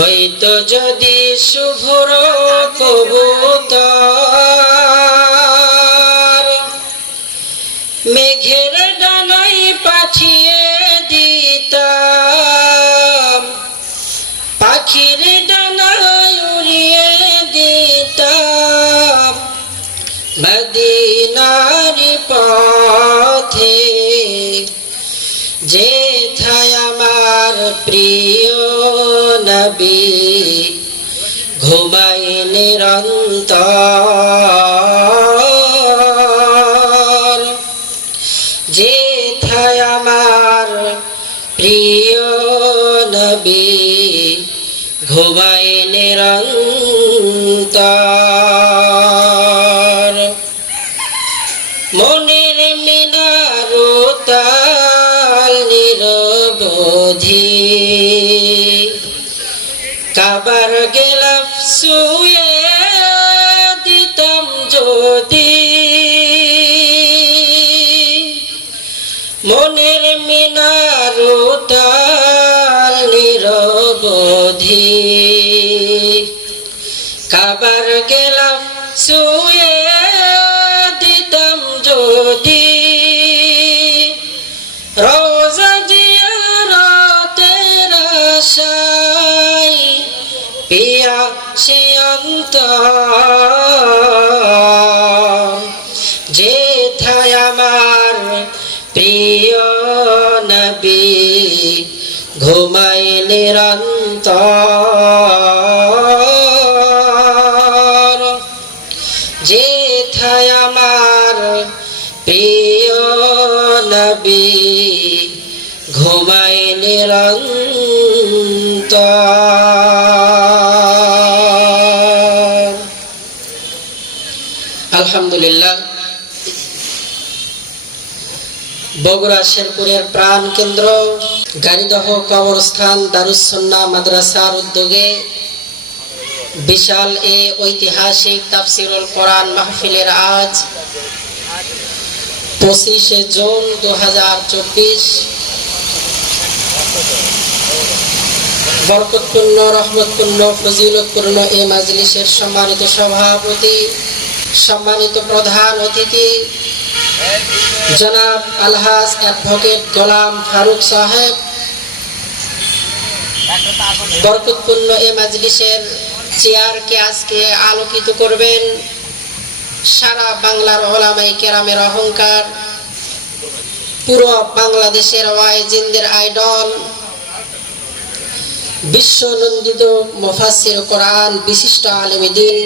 হয়তো যদি শুভ্র কবুতর মেঘের ডানায় পাঠিয়ে দিতাম, পাখির ডানায় উড়িয়ে দিতাম মদিনার পথে, যেথায় আমার প্রিয় নবী ঘুমায় নিরন্তর, যেথায় আমার প্রিয় নবী ঘুমায় নিরন্তর। মনের মিনারো তাল নিরবধি কাবার গেলাফ শুয়ে দিতাম যদি, মনের মিনারো তাল নিরবধি কাবার গেলাফ শুয়ে দিতাম যদি, রোজা জিয়ারতের আশায় পিয়া সে অন্তর, যেথায় আমার প্রিয় নবী ঘুমায় নিরন্তর, যেথায় আমার প্রিয় নবী ঘুমায় নিরন্তর। আলহামদুলিল্লাহ, বগুড়া শেরপুরের প্রাণ কেন্দ্র গাড়িদহ কবরস্থান দারুস সুন্নাহ মাদ্রাসার উদ্যোগে বিশাল এ ঐতিহাসিক তাফসিরুল কোরআন মাহফিলের আজ 25শে জুন 2024 বরকতপূর্ণ, রহমতপূর্ণ, ফজিলতপূর্ণ এই মাজলিসের সম্মানিত সভাপতি, সম্মানিত প্রধান অতিথি জনাব আলহাজ অ্যাডভোকেট গোলাম ফারুক সাহেব, বরকতপূর্ণ এই মাজলিসের চেয়ারকে আজকে আলোকিত করবেন সারা বাংলার ওলামায়ে কেরামের অহংকার, পুরো বাংলাদেশের ওয়াইজিনদের আইডল, বিশ্বনন্দিত মুফাসসির কোরআন, বিশিষ্ট আলেমে দ্বীন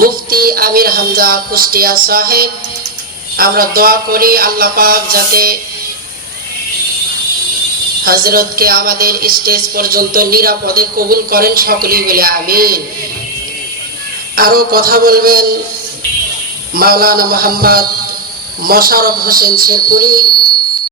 মুফতি আমির হামজা কুষ্টিয়া সাহেব। আমরা দোয়া করি আল্লাহ পাক যাতে হযরতকে আমাদের স্টেজ পর্যন্ত নিরাপদে কবুল করেন, সকলেই বলে আমিন। আরো কথা বলবেন মাওলানা মোহাম্মদ মোশাররফ হোসেন শেরপুরি।